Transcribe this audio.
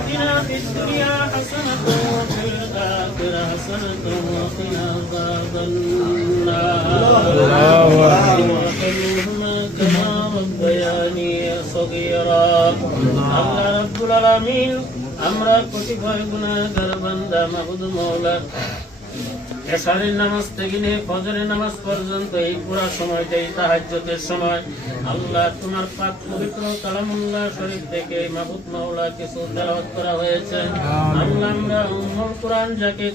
آتنا في الدنيا حسنة وفي الآخرة حسنة وقنا عذاب النار. وارحمهما كما ربياني صغيرا. الله رب العالمين. আমরা কতিপয় গুণাগার বান্দা মাহুদ মৌলা এশারের নামাজ থেকে নিয়ে ফজরের নামাজ পর্যন্ত এই পুরা সময়টাই তাহাজ্যতের সময়। আল্লাহ তোমার পাক পবিত্র কালামুল্লাহ শরীফ থেকে মাহুদ মাওলা কিছু তেলাওয়াত করা হয়েছে। আল্লাহ আমরা উম্মুল কোরআন যাকে